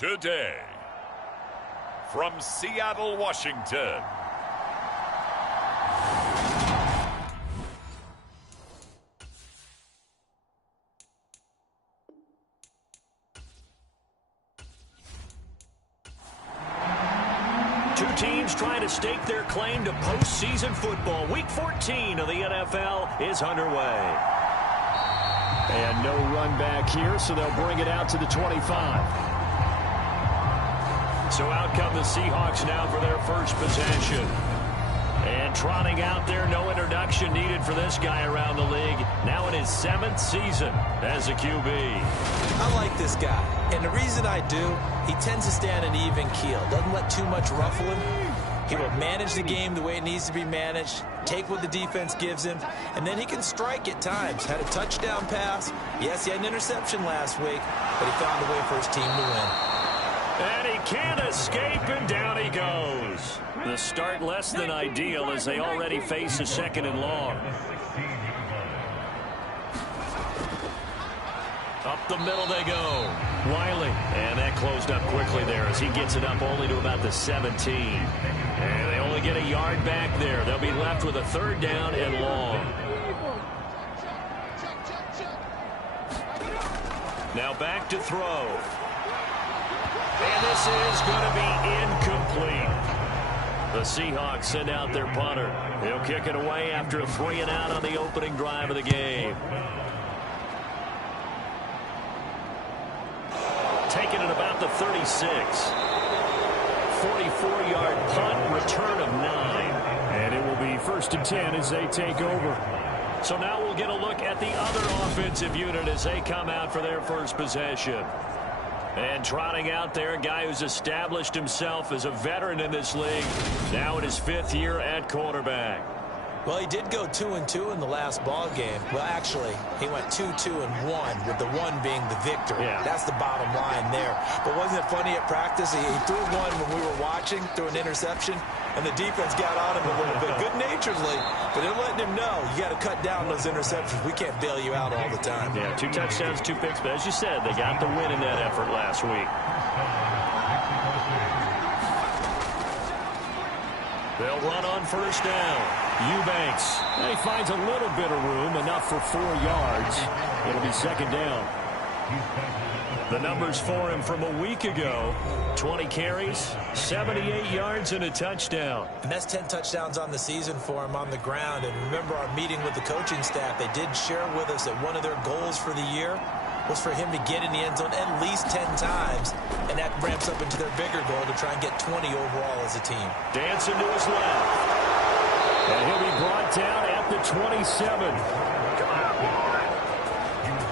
today. From Seattle, Washington, two teams trying to stake their claim to postseason football. Week 14 of the NFL is underway. And no run back here, so they'll bring it out to the 25. So out come the Seahawks now for their first possession. And trotting out there, no introduction needed for this guy around the league. Now in his 7th season as a QB. I like this guy, and the reason I do, he tends to stay on an even keel. Doesn't let too much ruffle him. He will manage the game the way it needs to be managed, take what the defense gives him, and then he can strike at times. Had a touchdown pass. Yes, he had an interception last week, but he found a way for his team to win. And he can't escape, and down he goes. The start less than ideal as they already face a 2nd and long. Up the middle they go. Wiley. And that closed up quickly there as he gets it up only to about the 17. And they only get a yard back there. They'll be left with a 3rd down and long. Now back to throw. And this is going to be incomplete. The Seahawks send out their punter. He'll kick it away after a 3 and out on the opening drive of the game. Taken at about the 36. 44-yard punt, return of 9. And it will be 1st and 10 as they take over. So now we'll get a look at the other offensive unit as they come out for their first possession. And trotting out there, a guy who's established himself as a veteran in this league, now in his 5th year at quarterback. Well, he did go 2-2 in the last ball game. Well, actually, he went 2-2-1, with the 1 being the victory. Yeah. That's the bottom line there. But wasn't it funny at practice? He threw one when we were watching, threw an interception, and the defense got on him a little bit, good-naturedly. But they're letting him know, you got to cut down those interceptions. We can't bail you out all the time. Yeah, 2 touchdowns, 2 picks. But as you said, they got the win in that effort last week. They'll run on 1st down. Eubanks. He finds a little bit of room, enough for 4 yards. It'll be 2nd down. The numbers for him from a week ago: 20 carries, 78 yards, and a touchdown. And that's 10 touchdowns on the season for him on the ground. And remember our meeting with the coaching staff, they did share with us that one of their goals for the year was for him to get in the end zone at least 10 times. And that ramps up into their bigger goal to try and get 20 overall as a team. Dancing to his left. And he'll be brought down at the 27.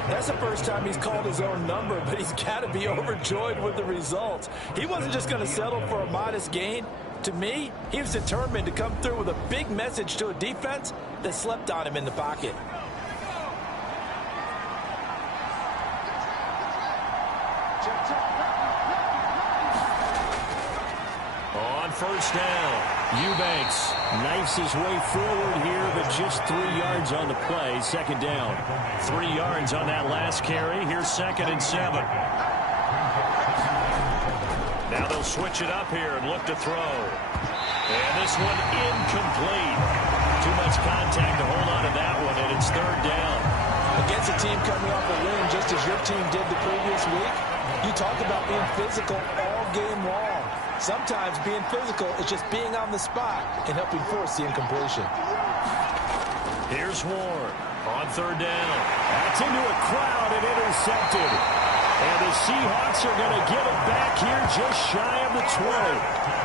That's the first time he's called his own number, but he's got to be overjoyed with the results. He wasn't just going to settle for a modest gain. To me, he was determined to come through with a big message to a defense that slept on him in the pocket. On 1st down, Eubanks knifes his way forward here, but just 3 yards on the play. 2nd down. 3 yards on that last carry. Here's 2nd and 7. Now they'll switch it up here and look to throw. And this one incomplete. Too much contact to hold on to that one, and it's 3rd down. Against a team coming off a win, just as your team did the previous week, you talk about being physical all game long. Sometimes being physical is just being on the spot and helping force the incompletion. Here's Warren on 3rd down. That's into a crowd and intercepted. And the Seahawks are going to get it back here just shy of the 20.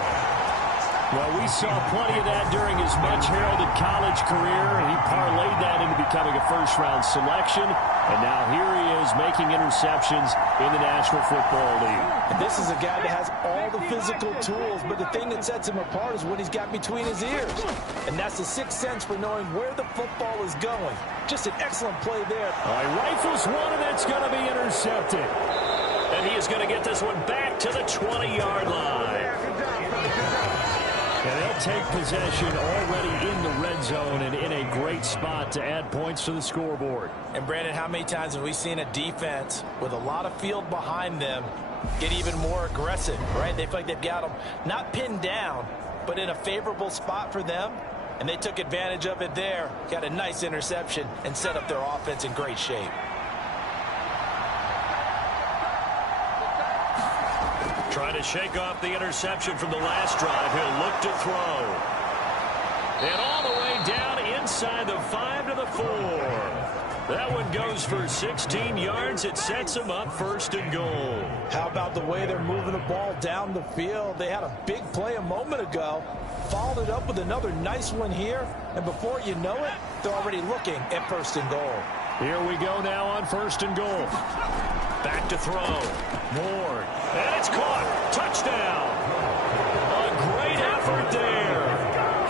Well, we saw plenty of that during his much-heralded college career. He parlayed that into becoming a first-round selection. And now here he is making interceptions in the National Football League. And this is a guy that has all the physical tools, but the thing that sets him apart is what he's got between his ears. And that's the sixth sense for knowing where the football is going. Just an excellent play there. He rifles one, and it's going to be intercepted. And he is going to get this one back to the 20-yard line. And they'll take possession already in the red zone and in a great spot to add points to the scoreboard. And, Brandon, how many times have we seen a defense with a lot of field behind them get even more aggressive, right? They feel like they've got them not pinned down, but in a favorable spot for them, and they took advantage of it there, got a nice interception, and set up their offense in great shape. Trying to shake off the interception from the last drive. He'll look to throw. And all the way down inside the 5 to the 4. That one goes for 16 yards. It sets him up 1st and goal. How about the way they're moving the ball down the field? They had a big play a moment ago, followed it up with another nice one here, and before you know it, they're already looking at 1st and goal. Here we go now on 1st and goal. Back to throw. Ward. And it's caught. Touchdown. A great effort there.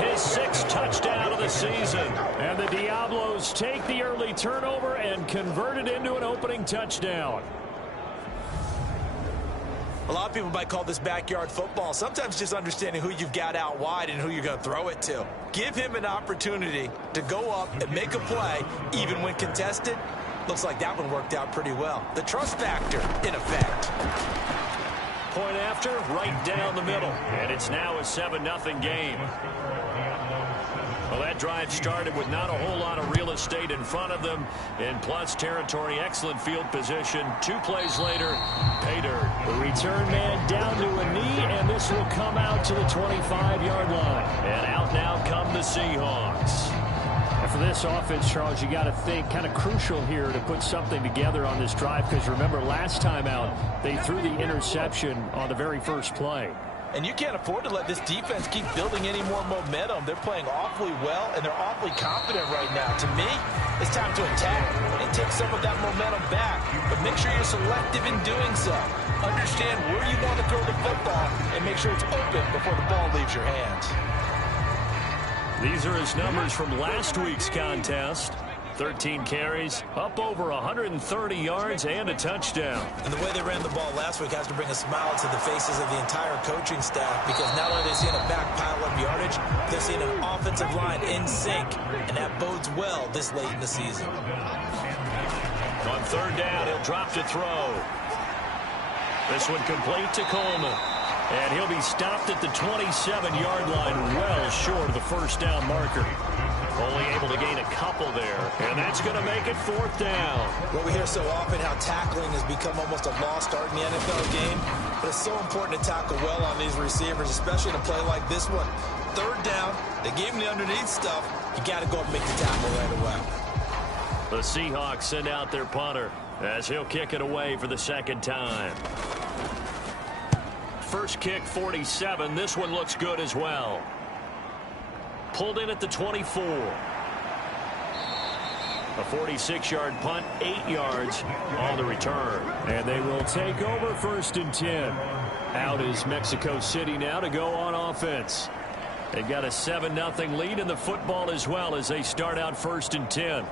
His 6th touchdown of the season. And the Diablos take the early turnover and convert it into an opening touchdown. A lot of people might call this backyard football. Sometimes just understanding who you've got out wide and who you're going to throw it to. Give him an opportunity to go up and make a play, even when contested. Looks like that one worked out pretty well. The trust factor in effect. Point after, right down the middle. And it's now a 7-0 game. Well, that drive started with not a whole lot of real estate in front of them. In plus territory, excellent field position. 2 plays later, pay dirt. The return man down to a knee, and this will come out to the 25-yard line. And out now come the Seahawks. And for this offense, Charles, you got to think kind of crucial here to put something together on this drive, because remember last time out, they threw the interception on the very first play. And you can't afford to let this defense keep building any more momentum. They're playing awfully well, and they're awfully confident right now. To me, it's time to attack and take some of that momentum back. But make sure you're selective in doing so. Understand where you want to throw the football and make sure it's open before the ball leaves your hands. These are his numbers from last week's contest. 13 carries, up over 130 yards, and a touchdown. And the way they ran the ball last week has to bring a smile to the faces of the entire coaching staff, because not only are they seeing a back pile up yardage, they're seeing an offensive line in sync, and that bodes well this late in the season. On 3rd down, he'll drop to throw. This one complete to Coleman. And he'll be stopped at the 27-yard line, well short of the 1st down marker. Only able to gain a couple there, and that's going to make it 4th down. Well, we hear so often how tackling has become almost a lost art in the NFL game, but it's so important to tackle well on these receivers, especially in a play like this one. 3rd down, they gave him the underneath stuff. You got to go up and make the tackle right away. The Seahawks send out their punter as he'll kick it away for the 2nd time. First kick, 47. This one looks good as well. Pulled in at the 24. A 46-yard punt, 8 yards on the return. And they will take over 1st and 10. Out is Mexico City now to go on offense. They've got a 7-0 lead in the football as well as they start out 1st and 10.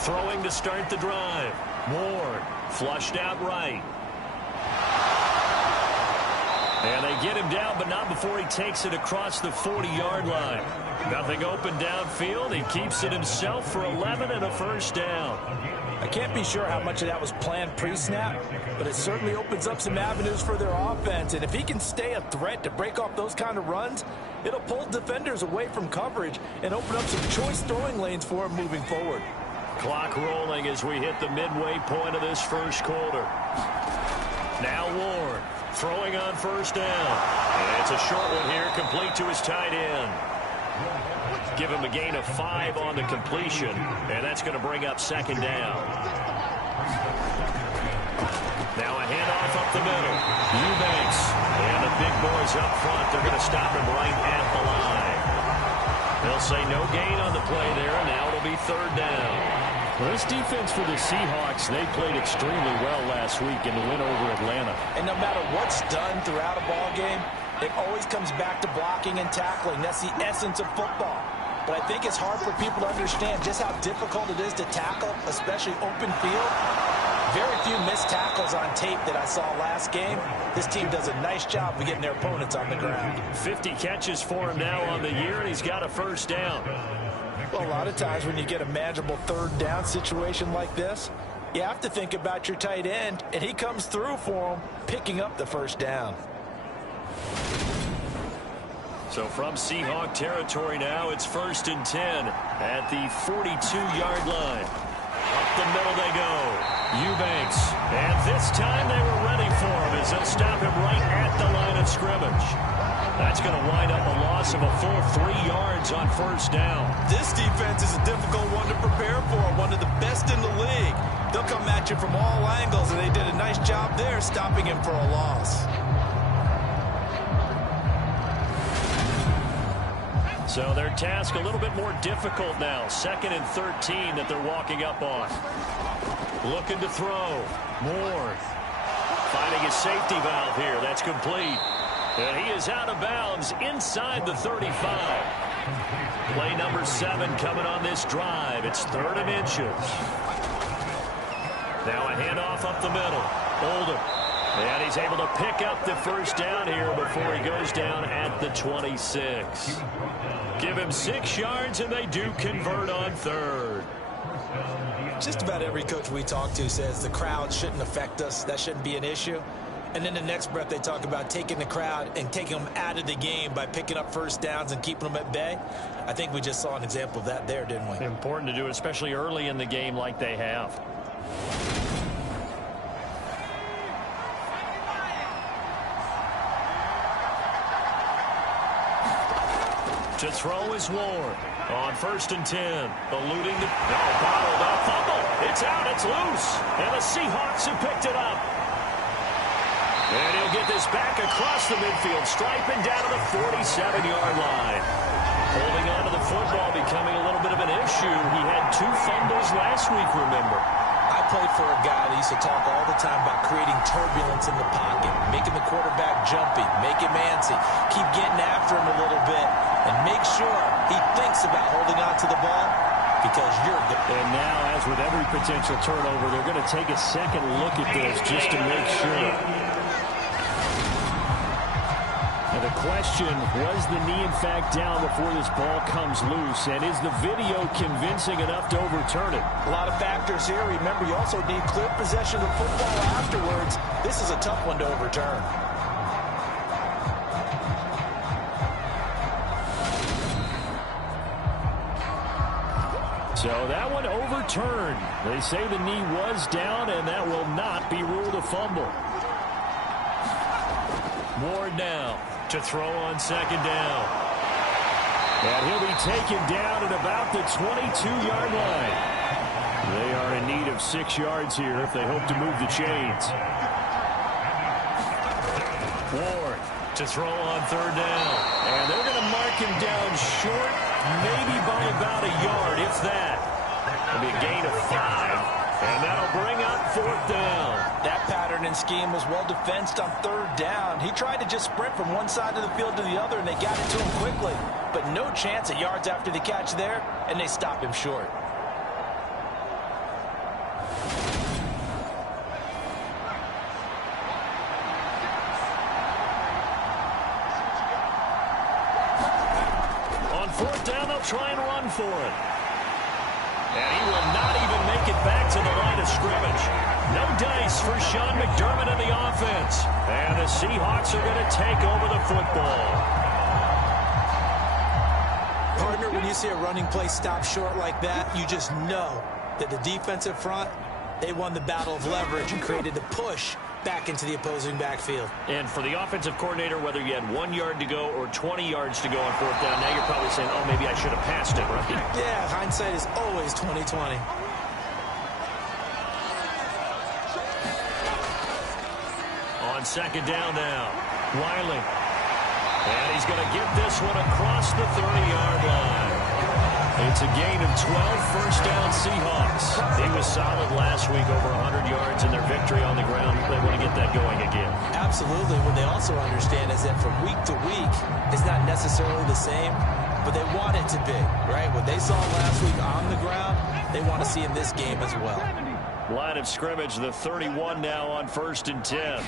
Throwing to start the drive. Ward flushed out right. And they get him down, but not before he takes it across the 40-yard line. Nothing open downfield. He keeps it himself for 11 and a 1st down. I can't be sure how much of that was planned pre-snap, but it certainly opens up some avenues for their offense. And if he can stay a threat to break off those kind of runs, it'll pull defenders away from coverage and open up some choice throwing lanes for him moving forward. Clock rolling as we hit the midway point of this 1st quarter. Now Ward throwing on 1st down. And it's a short one here, complete to his tight end. Give him a gain of 5 on the completion, and that's going to bring up 2nd down. Now a handoff up the middle. Eubanks. And the big boys up front, they're going to stop him right at the line. They'll say no gain on the play there, and now it'll be 3rd down. Well, this defense for the Seahawks, they played extremely well last week in the win over Atlanta. And no matter what's done throughout a ball game, it always comes back to blocking and tackling. That's the essence of football. But I think it's hard for people to understand just how difficult it is to tackle, especially open field. Very few missed tackles on tape that I saw last game. This team does a nice job of getting their opponents on the ground. 50 catches for him now on the year, and he's got a 1st down. Well, a lot of times when you get a manageable third down situation like this, you have to think about your tight end, and he comes through for him, picking up the first down. So from Seahawk territory now, it's 1st and 10 at the 42-yard line. Up the middle they go. Eubanks. And this time they were ready for him as they'll stop him right at the line of scrimmage. That's going to wind up a loss of a full 3 yards on first down. This defense is a difficult one to prepare for, one of the best in the league. They'll come at you from all angles, and they did a nice job there stopping him for a loss. So their task a little bit more difficult now. 2nd and 13 that they're walking up on. Looking to throw. Moore finding a safety valve here. That's complete. And he is out of bounds inside the 35. Play number 7 coming on this drive. It's 3rd and inches. Now a handoff up the middle. Oldham. And he's able to pick up the first down here before he goes down at the 26. Give him 6 yards, and they do convert on 3rd. Just about every coach we talk to says the crowd shouldn't affect us. That shouldn't be an issue. And then the next breath they talk about taking the crowd and taking them out of the game by picking up first downs and keeping them at bay. I think we just saw an example of that there, didn't we? Important to do, especially early in the game like they have. To throw is Ward on 1st and 10. Eluding the... No, bottled up. Fumble. It's out. It's loose. And the Seahawks have picked it up. And he'll get this back across the midfield, striping down to the 47-yard line. Holding on to the football becoming a little bit of an issue. He had 2 fumbles last week, remember. I played for a guy that used to talk all the time about creating turbulence in the pocket, making the quarterback jumpy, make him antsy, keep getting after him a little bit, and make sure he thinks about holding on to the ball because you're good. And now, as with every potential turnover, they're going to take a second look at this just to make sure. And the question, was the knee in fact down before this ball comes loose? And is the video convincing enough to overturn it? A lot of factors here. Remember, you also need clear possession of the football afterwards. This is a tough one to overturn. So that one overturned. They say the knee was down, and that will not be ruled a fumble. Ward now to throw on 2nd down. And he'll be taken down at about the 22-yard line. They are in need of 6 yards here if they hope to move the chains. Ward to throw on 3rd down. And they're going to mark him down short, maybe by about a yard, if that. It'll be a gain of 5. And that'll bring up 4th down. That pattern and scheme was well defensed on 3rd down. He tried to just sprint from one side of the field to the other, and they got it to him quickly. But no chance at yards after the catch there, and they stopped him short. On 4th down, they'll try and run for it. And he will not even make it back to the line of scrimmage. No dice for Sean McDermott and the offense. And the Seahawks are going to take over the football. Partner, when you see a running play stop short like that, you just know that the defensive front, they won the battle of leverage and created the push back into the opposing backfield. And for the offensive coordinator, whether you had 1 yard to go or 20 yards to go on 4th down, now you're probably saying, oh, maybe I should have passed it, right? Yeah, hindsight is always 20/20. On 2nd down now, Wiley. And he's going to get this one across the 30-yard line. It's a gain of 12, first down Seahawks. He was solid last week, over 100 yards in their victory on the ground. They want to get that going again. Absolutely. What they also understand is that from week to week, it's not necessarily the same, but they want it to be, right? What they saw last week on the ground, they want to see in this game as well. Line of scrimmage, the 31 now on 1st and 10.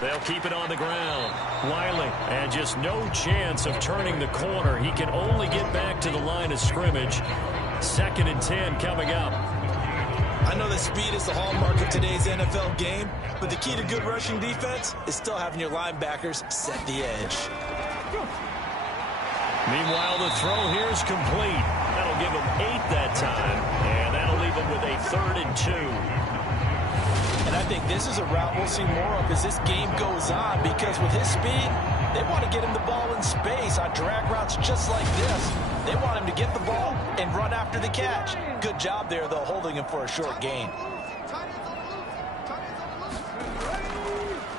They'll keep it on the ground. Wiley, and just no chance of turning the corner. He can only get back to the line of scrimmage. 2nd and 10 coming up. I know that speed is the hallmark of today's NFL game, but the key to good rushing defense is still having your linebackers set the edge. Meanwhile, the throw here is complete. That'll give him 8 that time, and that'll leave him with a 3rd and 2. And I think this is a route we'll see more of as this game goes on, because with his speed, they want to get him the ball in space on drag routes just like this. They want him to get the ball and run after the catch. Good job there, though, holding him for a short gain.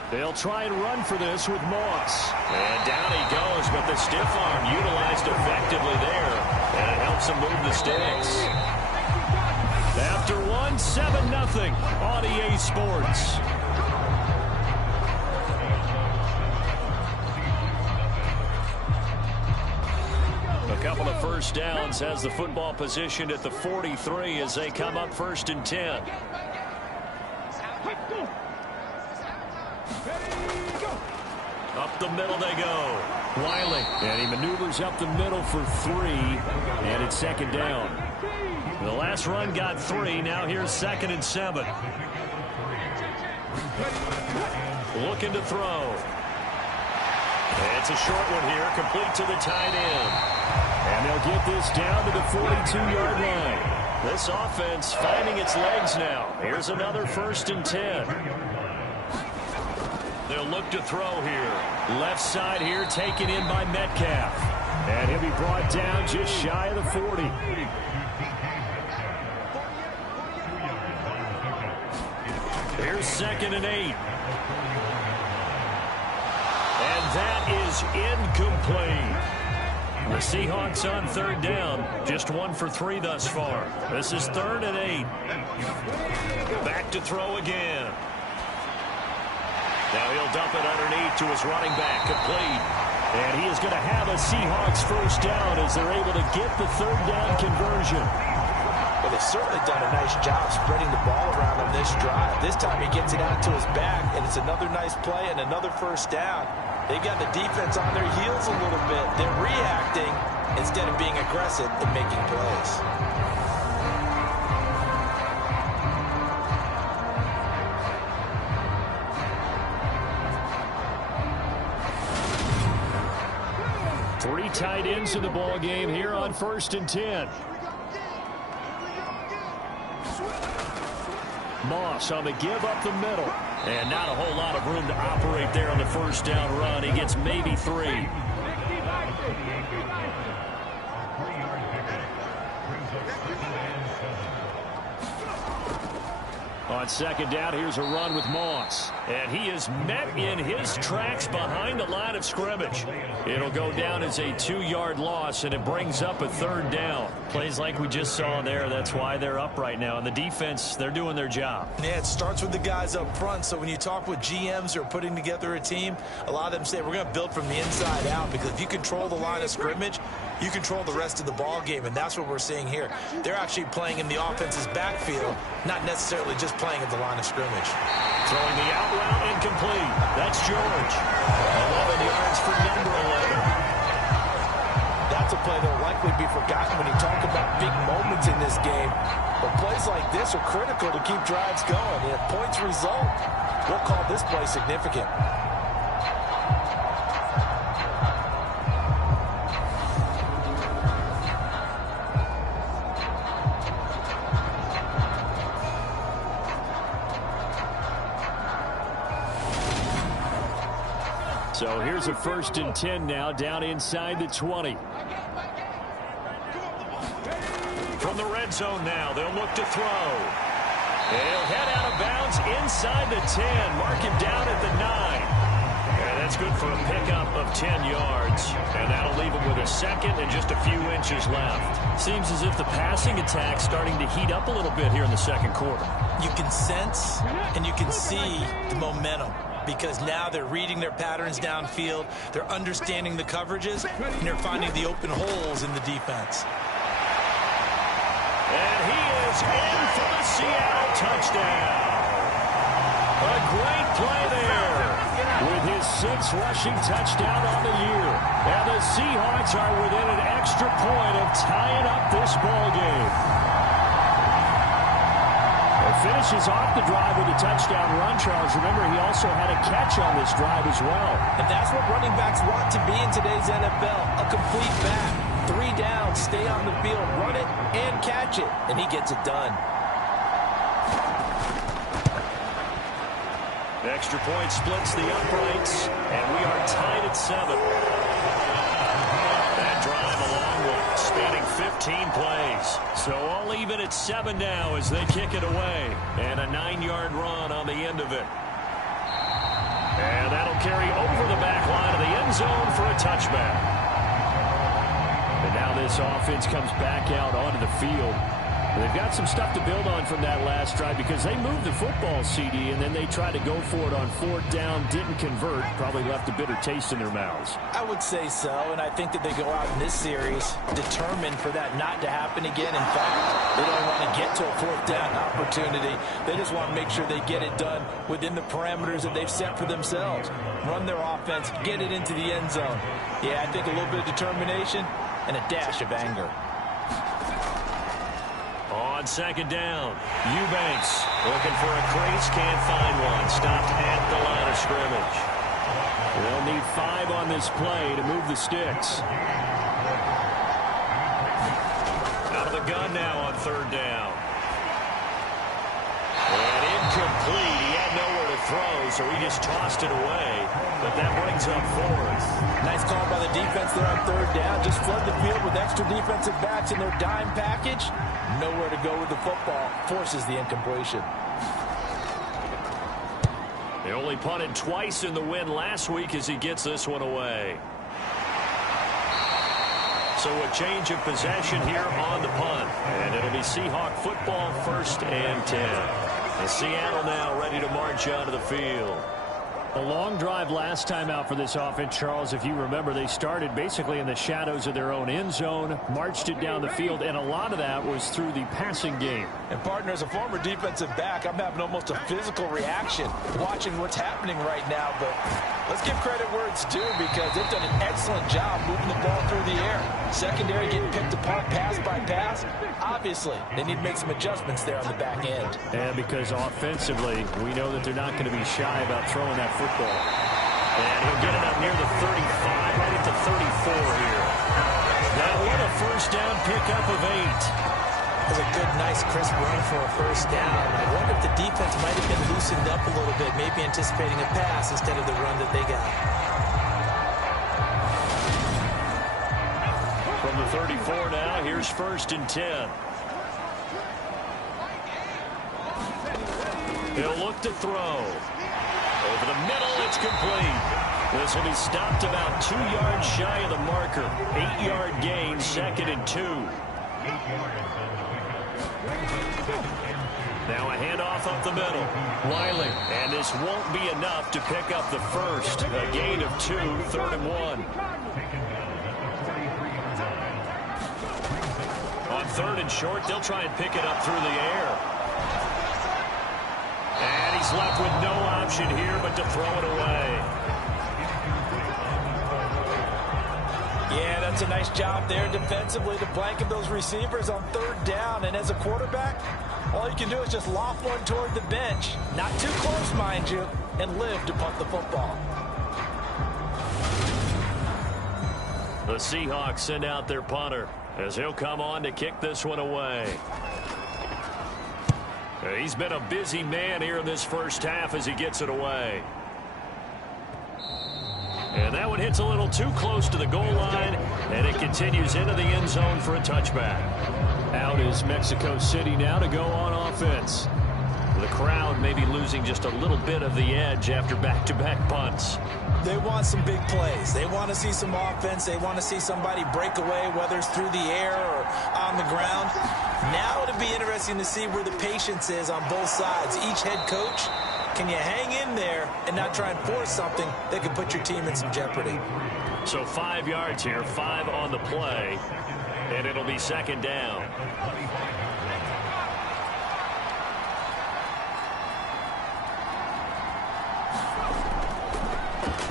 They'll try and run for this with Moss. And down he goes, but the stiff arm utilized effectively there. And it helps him move the sticks. After one, 7-0 on EA Sports. A couple of first downs has the football positioned at the 43 as they come up 1st and 10. Up the middle they go. Wiley, and he maneuvers up the middle for 3, and it's 2nd down. The last run got 3. Now here's 2nd and 7. Looking to throw. It's a short one here, complete to the tight end. And they'll get this down to the 42-yard line. This offense finding its legs now. Here's another 1st and 10. They'll look to throw here. Left side here taken in by Metcalf. And he'll be brought down just shy of the 40. Here's 2nd and 8. And that is incomplete. The Seahawks on 3rd down. Just 1 for 3 thus far. This is 3rd and 8. Back to throw again. Now he'll dump it underneath to his running back, complete. And he is going to have a Seahawks 1st down as they're able to get the 3rd down conversion. Well, they've certainly done a nice job spreading the ball around on this drive. This time he gets it out to his back, and it's another nice play and another 1st down. They've got the defense on their heels a little bit. They're reacting instead of being aggressive and making plays. Three tight ends in the ball game here on 1st and 10. Moss on the give up the middle. And not a whole lot of room to operate there on the 1st down run. He gets maybe 3. On 2nd down, here's a run with Moss. And he is met in his tracks behind the line of scrimmage. It'll go down as a 2-yard loss, and it brings up a 3rd down. Plays like we just saw there. That's why they're up right now. And the defense, they're doing their job. Yeah, it starts with the guys up front. So when you talk with GMs who are putting together a team, a lot of them say we're going to build from the inside out, because if you control the line of scrimmage, you control the rest of the ball game, and that's what we're seeing here. They're actually playing in the offense's backfield, not necessarily just playing at the line of scrimmage. Throwing the out route incomplete. That's George. 11 yards for number 11. That's a play that will likely be forgotten when you talk about big moments in this game. But plays like this are critical to keep drives going. And if points result, we'll call this play significant. So here's a 1st and 10 now, down inside the 20. From the red zone now, they'll look to throw. He'll head out of bounds inside the 10. Mark him down at the 9. And that's good for a pickup of 10 yards. And that'll leave him with a 2nd and just a few inches left. Seems as if the passing attack's starting to heat up a little bit here in the 2nd quarter. You can sense and you can see the momentum, because now they're reading their patterns downfield, they're understanding the coverages, and they're finding the open holes in the defense. And he is in for the Seattle touchdown. A great play there. with his 6th rushing touchdown on the year. And the Seahawks are within an extra point of tying up this ball game. Finishes off the drive with a touchdown run, Charles. Remember, he also had a catch on this drive as well. And that's what running backs want to be in today's NFL, a complete back. 3 downs, stay on the field, run it, and catch it. And he gets it done. Extra point splits the uprights, and we are tied at 7. That drive along will spanning 15 plays. So all even at 7 now as they kick it away. And a 9-yard run on the end of it. And that'll carry over the back line of the end zone for a touchback. And now this offense comes back out onto the field. They've got some stuff to build on from that last drive because they moved the football, CD, and then they tried to go for it on 4th down, didn't convert, probably left a bitter taste in their mouths. I would say so, and I think that they go out in this series determined for that not to happen again. In fact, they don't want to get to a 4th down opportunity. They just want to make sure they get it done within the parameters that they've set for themselves. Run their offense, get it into the end zone. Yeah, I think a little bit of determination and a dash of anger. On 2nd down, Eubanks looking for a crease, can't find one. Stopped at the line of scrimmage. They'll need 5 on this play to move the sticks. Out of the gun now on 3rd down. And incomplete. He had nowhere to throw, so he just tossed it away. But that brings up 4th. Nice call by the defense there on 3rd down. Just flood the field with extra defensive backs in their dime package. Nowhere to go with the football. Forces the incompletion. They only punted twice in the win last week as he gets this one away. So a change of possession here on the punt. And it'll be Seahawk football, 1st and 10. And Seattle now ready to march onto the field. A long drive last time out for this offense, Charles. If you remember, they started basically in the shadows of their own end zone, marched it down the field, and a lot of that was through the passing game. And, partner, as a former defensive back, I'm having almost a physical reaction watching what's happening right now. But let's give credit where it's due because they've done an excellent job moving the ball through the air. Secondary getting picked apart pass by pass. Obviously, they need to make some adjustments there on the back end. And because offensively, we know that they're not going to be shy about throwing that football. And he'll get it up near the 35, right at the 34 here. Now what a 1st down pickup of 8. That was a good, nice, crisp run for a 1st down. I wonder if the defense might have been loosened up a little bit, maybe anticipating a pass instead of the run that they got. From the 34 now, here's 1st and 10. He'll look to throw. Over the middle, it's complete. This will be stopped about 2 yards shy of the marker. 8-yard gain, 2nd and 2. Now a handoff up the middle. Wiley. And this won't be enough to pick up the 1st. A gain of 2, 3rd and 1. On 3rd and short, they'll try and pick it up through the air. And he's left with no option here but to throw it away. Yeah, that's a nice job there defensively to blanket those receivers on 3rd down. And as a quarterback, all you can do is just loft one toward the bench. Not too close, mind you, and live to punt the football. The Seahawks send out their punter as he'll come on to kick this one away. He's been a busy man here in this 1st half as he gets it away. And that one hits a little too close to the goal line, and it continues into the end zone for a touchback. Out is Mexico City now to go on offense. The crowd may be losing just a little bit of the edge after back-to-back punts. They want some big plays. They want to see some offense. They want to see somebody break away, whether it's through the air or on the ground. Now it'll be interesting to see where the patience is on both sides. Each head coach, can you hang in there and not try and force something that could put your team in some jeopardy? So 5 yards here, 5 on the play, and it'll be 2nd down.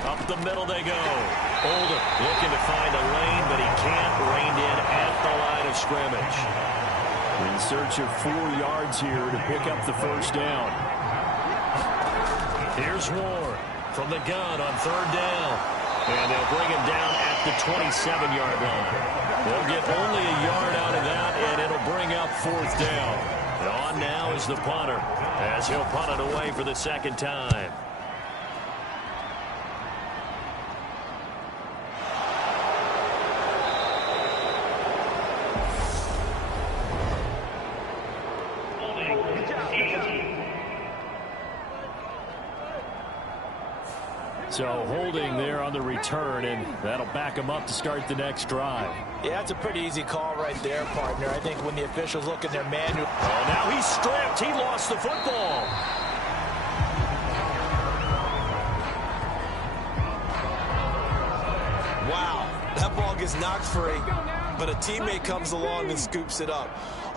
Up the middle they go. Oldham looking to find a lane, but he can't. Reined in at the line of scrimmage. In search of 4 yards here to pick up the first down. Here's Ward from the gun on 3rd down. And they'll bring him down at the 27-yard line. They'll get only a yard out of that, and it'll bring up 4th down. And on now is the punter, as he'll punt it away for the 2nd time. So holding there on the return, and that'll back him up to start the next drive. Yeah, that's a pretty easy call right there, partner. I think when the officials look at their manual. Oh, now he's stripped. He lost the football. Wow, that ball gets knocked free, but a teammate comes along and scoops it up.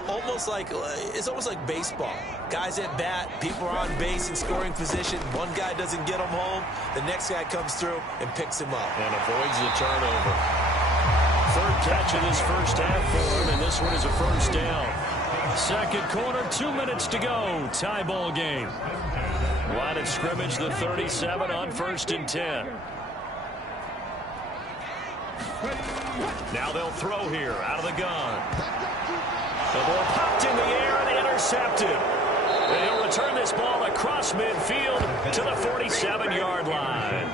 It's almost like baseball. Guys at bat, people are on base in scoring position. One guy doesn't get him home. The next guy comes through and picks him up. And avoids the turnover. 3rd catch of this first half for him, and this one is a 1st down. 2nd quarter, 2 minutes to go. Tie ball game. Line of scrimmage, the 37 on 1st and 10. Now they'll throw here out of the gun. The ball popped in the air and intercepted. And he'll return this ball across midfield to the 47-yard line.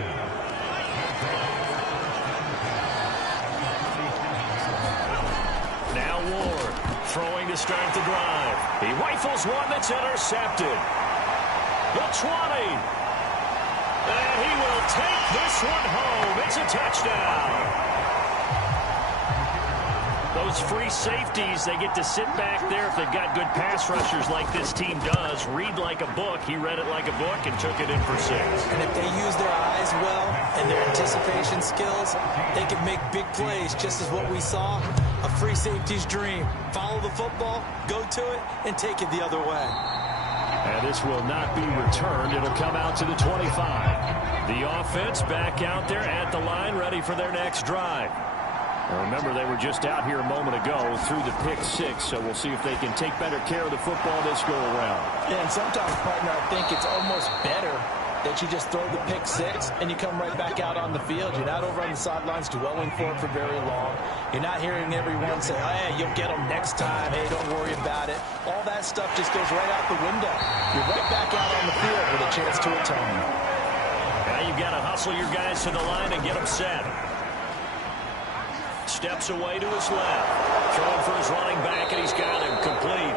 Now Ward throwing to start the drive. He rifles one that's intercepted. The 20. And he will take this one home. It's a touchdown. Those free safeties, they get to sit back there if they've got good pass rushers like this team does. Read like a book. He read it like a book and took it in for 6. And if they use their eyes well and their anticipation skills, they can make big plays, just as what we saw. A free safety's dream. Follow the football, go to it, and take it the other way. And this will not be returned. It'll come out to the 25. The offense back out there at the line, ready for their next drive. Now remember, they were just out here a moment ago through the pick 6, so we'll see if they can take better care of the football this go-around. Yeah, and sometimes, partner, I think it's almost better that you just throw the pick 6 and you come right back out on the field. You're not over on the sidelines dwelling for it for very long. You're not hearing everyone say, hey, you'll get them next time. Hey, don't worry about it. All that stuff just goes right out the window. You're right back out on the field with a chance to atone. Now you've got to hustle your guys to the line and get them set. Steps away to his left. Throwing for his running back, and he's got him complete.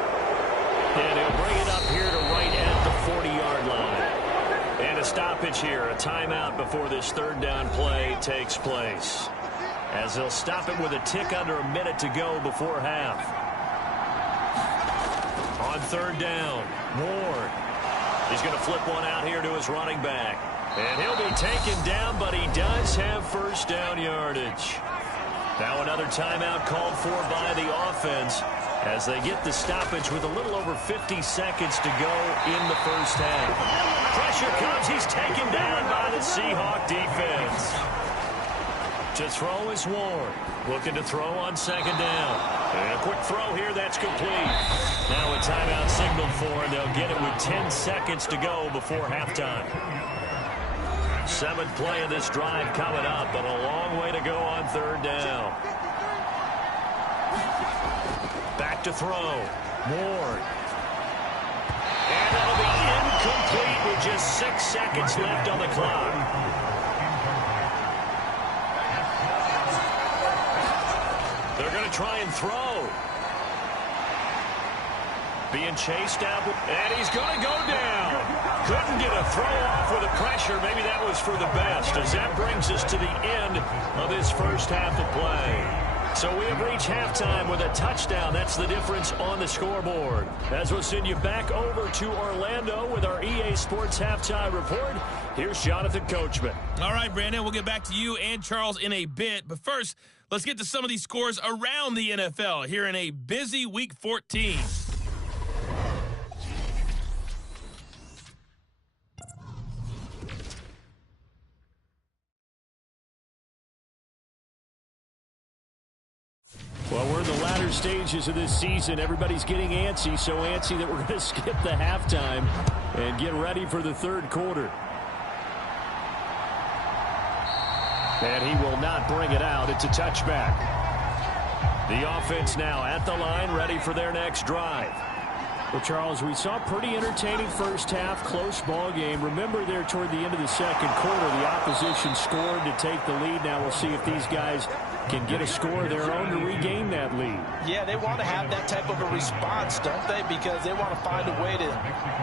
And he'll bring it up here to right at the 40-yard line. And a stoppage here, a timeout before this 3rd down play takes place. As they'll stop it with a tick under a minute to go before half. On 3rd down, Ward. He's going to flip one out here to his running back. And he'll be taken down, but he does have 1st down yardage. Now another timeout called for by the offense as they get the stoppage with a little over 50 seconds to go in the first half. Pressure comes. He's taken down by the Seahawk defense. To throw is Ward. Looking to throw on 2nd down. And a quick throw here. That's complete. Now a timeout signaled for, and they'll get it with 10 seconds to go before halftime. 7th play of this drive coming up, but a long way to go on 3rd down. Back to throw. Ward. And that'll be incomplete with just 6 seconds left on the clock. They're going to try and throw. Being chased out, and he's going to go down. Couldn't get a throw off with the pressure. Maybe that was for the best, as that brings us to the end of this first half of play. So we have reached halftime with a touchdown. That's the difference on the scoreboard. As we'll send you back over to Orlando with our EA Sports Halftime Report, here's Jonathan Coachman. All right, Brandon, we'll get back to you and Charles in a bit. But first, let's get to some of these scores around the NFL here in a busy Week 14. later stages of this season, everybody's getting antsy, so antsy that we're going to skip the halftime and get ready for the third quarter. And he will not bring it out. It's a touchback. The offense now at the line, ready for their next drive. Well, Charles, we saw a pretty entertaining first half, close ball game. Remember there toward the end of the second quarter, the opposition scored to take the lead. Now we'll see if these guys can get a score of their own to regain that lead. Yeah, they want to have that type of a response, don't they? Because they want to find a way to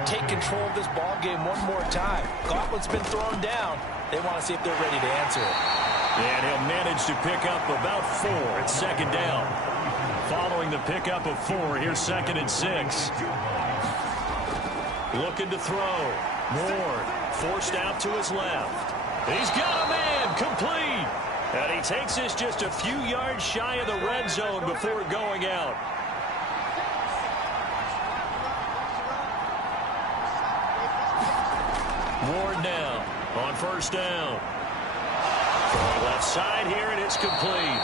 take control of this ball game one more time. Gauntlet's been thrown down. They want to see if they're ready to answer it. And he'll manage to pick up about 4 at second down. Following the pickup of 4, here's 2nd and 6. Looking to throw. Moore forced out to his left. He's got a man, complete. And he takes this just a few yards shy of the red zone before going out. Ward now on first down. From left side here, and it's complete.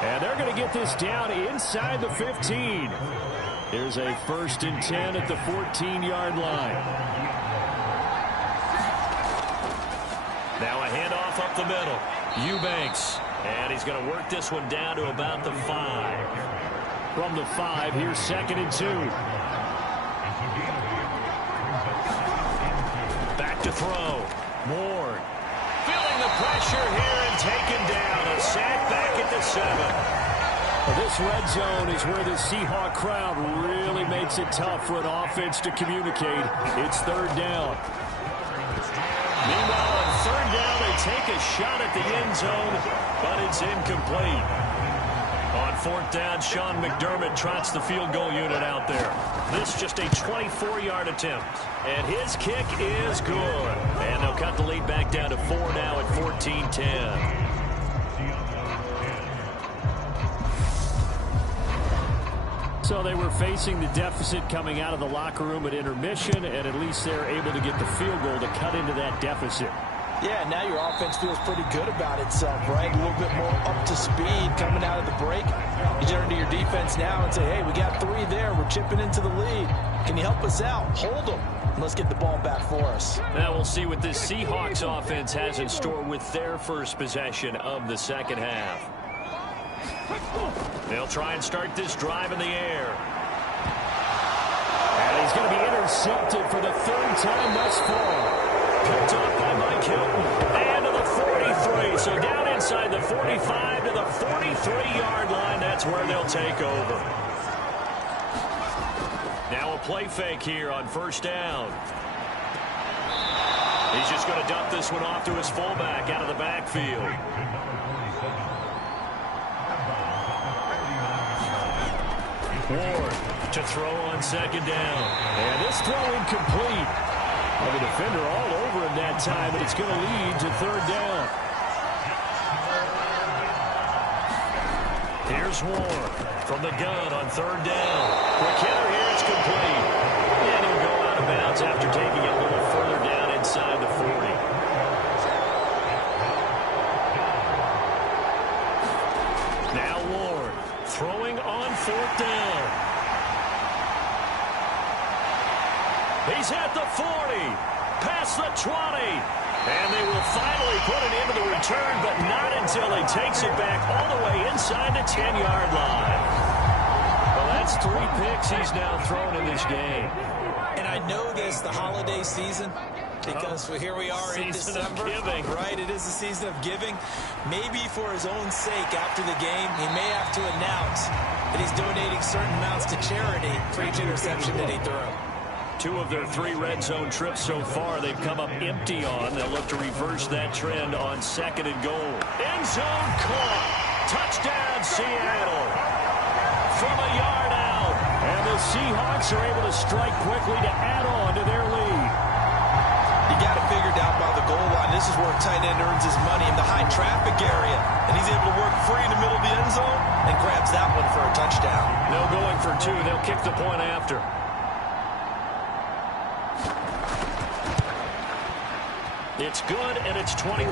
And they're going to get this down inside the 15. Here's a 1st and 10 at the 14-yard line. Now a handoff up the middle. Eubanks. And he's going to work this one down to about the 5. From the 5, here's 2nd and 2. Back to throw. Ward. Feeling the pressure here and taken down. A sack back at the 7. Well, this red zone is where the Seahawk crowd really makes it tough for an offense to communicate. It's 3rd down. Meanwhile, on 3rd down, they take a shot at the end zone, but it's incomplete. On 4th down, Sean McDermott trots the field goal unit out there. This just a 24-yard attempt. And his kick is good. And they'll cut the lead back down to 4 now at 14-10. So they were facing the deficit coming out of the locker room at intermission, and at least they're able to get the field goal to cut into that deficit. Yeah, now your offense feels pretty good about itself, right? A little bit more up to speed coming out of the break. You turn to your defense now and say, hey, we got 3 there. We're chipping into the lead. Can you help us out? Hold them. Let's get the ball back for us. Now we'll see what this Seahawks offense has in store with their first possession of the second half. They'll try and start this drive in the air. And he's going to be intercepted for the 3rd time thus far. Picked off by Mike Hilton. And to the 43. So down inside the 45 to the 43-yard line. That's where they'll take over. Now a play fake here on 1st down. He's just going to dump this one off to his fullback out of the backfield. Ward to throw on 2nd down. And this throw incomplete. Well, the defender all over him that time, but it's going to lead to 3rd down. Here's Ward from the gun on 3rd down. McKinnon here, it's complete. And he'll go out of bounds after taking it a little further down inside the 40. Now Ward throwing on 4th down. He's at the 40, past the 20, and they will finally put it into the return, but not until he takes it back all the way inside the 10-yard line. Well, that's 3 picks he's now thrown in this game. And I know this, the holiday season, because here we are in December. Right, it is the season of giving. Maybe for his own sake after the game, he may have to announce that he's donating certain amounts to charity for each interception that he threw. 2 of their 3 red zone trips so far they've come up empty on. They'll look to reverse that trend on 2nd and goal. End zone caught. Touchdown, Seattle. From a yard out. And the Seahawks are able to strike quickly to add on to their lead. You got to figure down by the goal line, this is where a tight end earns his money in the high traffic area. And he's able to work free in the middle of the end zone and grabs that one for a touchdown. No going for 2. They'll kick the point after. It's good, and it's 21-10.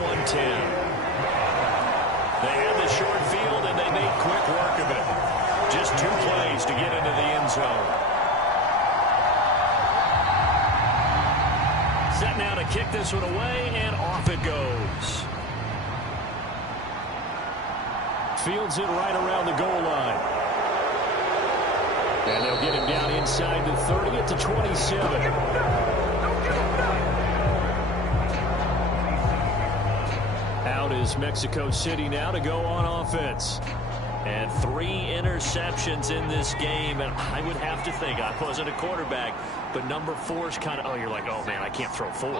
They had the short field, and they made quick work of it. Just 2 plays to get into the end zone. Set now to kick this one away, and off it goes. Fields it right around the goal line. And they'll get him down inside the 30 at the 27. Out is Mexico City now to go on offense. And 3 interceptions in this game, and I would have to think, I wasn't a quarterback, but number 4's kind of, you're like, oh man, I can't throw 4.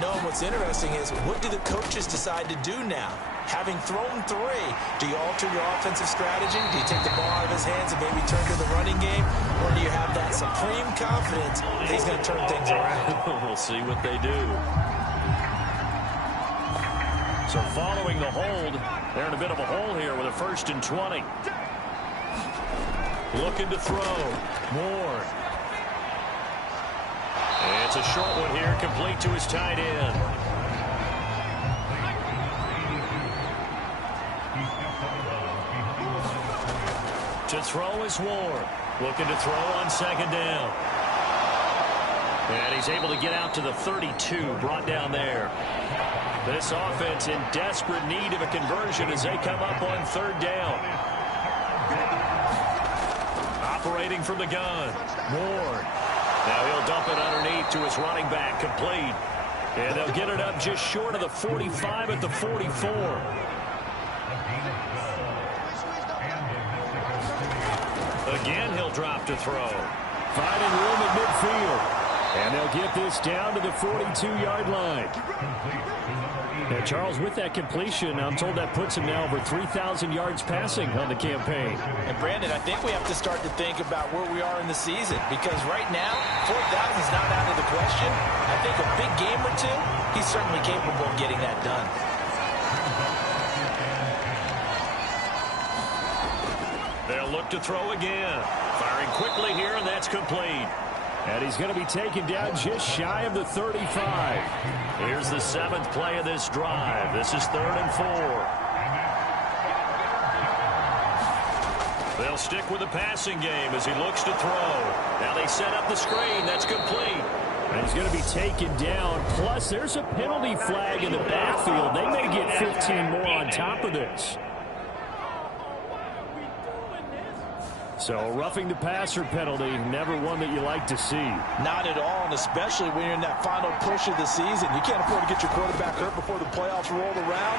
No, and what's interesting is, what do the coaches decide to do now? Having thrown 3, do you alter your offensive strategy? Do you take the ball out of his hands and maybe turn to the running game? Or do you have that supreme confidence that he's going to turn things around? We'll see what they do. So following the hold, they're in a bit of a hole here with a 1st and 20. Looking to throw. Moore. It's a short one here, complete to his tight end. To throw is Ward. Looking to throw on 2nd down. And he's able to get out to the 32, brought down there. This offense in desperate need of a conversion as they come up on 3rd down. Operating from the gun. Ward. Now he'll dump it underneath to his running back, complete. And they'll get it up just short of the 45 at the 44. Again, he'll drop to throw. Finding room at midfield. And they'll get this down to the 42-yard line. Now, Charles, with that completion, I'm told that puts him now over 3,000 yards passing on the campaign. And, Brandon, I think we have to start to think about where we are in the season, because right now, 4,000 is not out of the question. I think a big game or 2, he's certainly capable of getting that done. They'll look to throw again. Firing quickly here, and that's complete. And he's going to be taken down just shy of the 35. Here's the 7th play of this drive. This is 3rd and 4. They'll stick with the passing game as he looks to throw. Now they set up the screen. That's complete. And he's going to be taken down. Plus, there's a penalty flag in the backfield. They may get 15 more on top of this. So a roughing the passer penalty, never one that you like to see. Not at all, and especially when you're in that final push of the season. You can't afford to get your quarterback hurt before the playoffs roll around,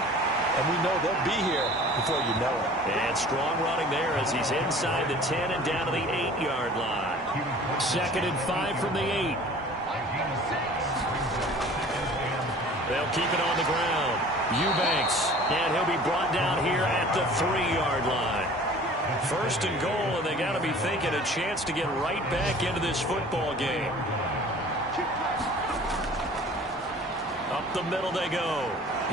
and we know they'll be here before you know it. And strong running there as he's inside the 10 and down to the 8-yard line. 2nd and 5 from the 8. They'll keep it on the ground. Eubanks, and he'll be brought down here at the 3-yard line. 1st and goal, and they got to be thinking a chance to get right back into this football game. Up the middle they go.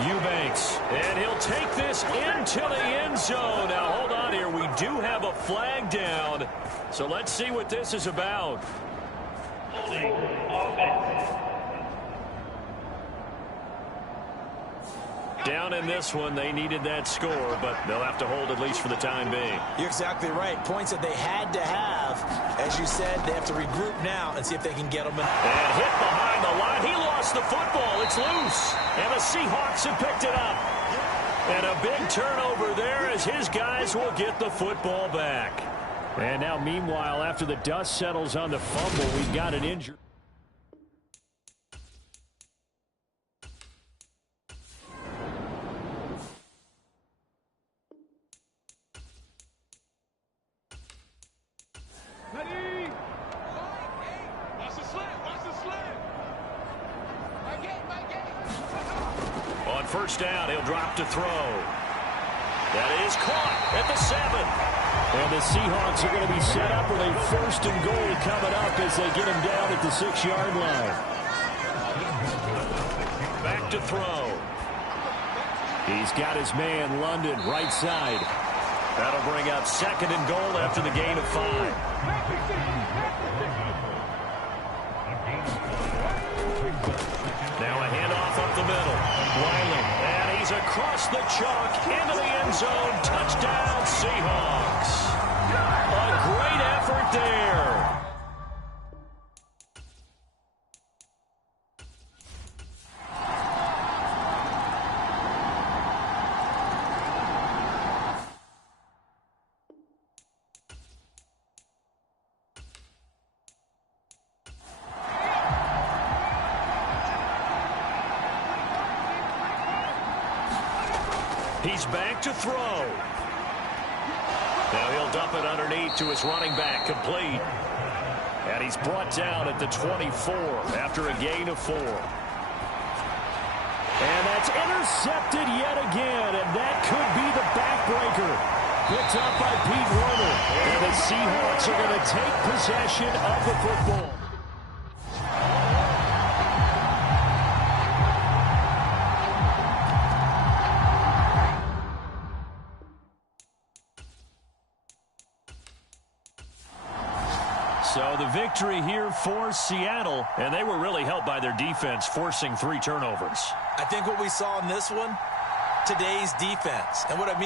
Eubanks, and he'll take this into the end zone. Now, hold on here. We do have a flag down, so let's see what this is about. Down in this one, they needed that score, but they'll have to hold at least for the time being. You're exactly right. Points that they had to have. As you said, they have to regroup now and see if they can get them. And hit behind the line. He lost the football. It's loose. And the Seahawks have picked it up. And a big turnover there as his guys will get the football back. And now, meanwhile, after the dust settles on the fumble, we've got an injury. On 1st down, he'll drop to throw. That is caught at the 7. And the Seahawks are going to be set up with a 1st and goal coming up as they get him down at the 6-yard line. Back to throw. He's got his man, London, right side. That'll bring up 2nd and goal after the gain of 5. Now a handoff up the middle. Wiley, and he's across the chalk into the end zone. Touchdown, Seahawks. effort there. He's back to throw. Now he'll dump it underneath to his running back, complete. And he's brought down at the 24 after a gain of 4. And that's intercepted yet again, and that could be the backbreaker. Picked up by Pete Werner. And the Seahawks are going to take possession of the football. So the victory here for Seattle, and they were really helped by their defense, forcing 3 turnovers. I think what we saw in this one, today's defense. And what I mean